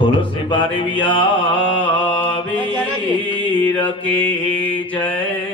શ્રી પારવિયા વીર કે જય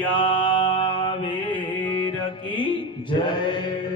मैया वीर की जय।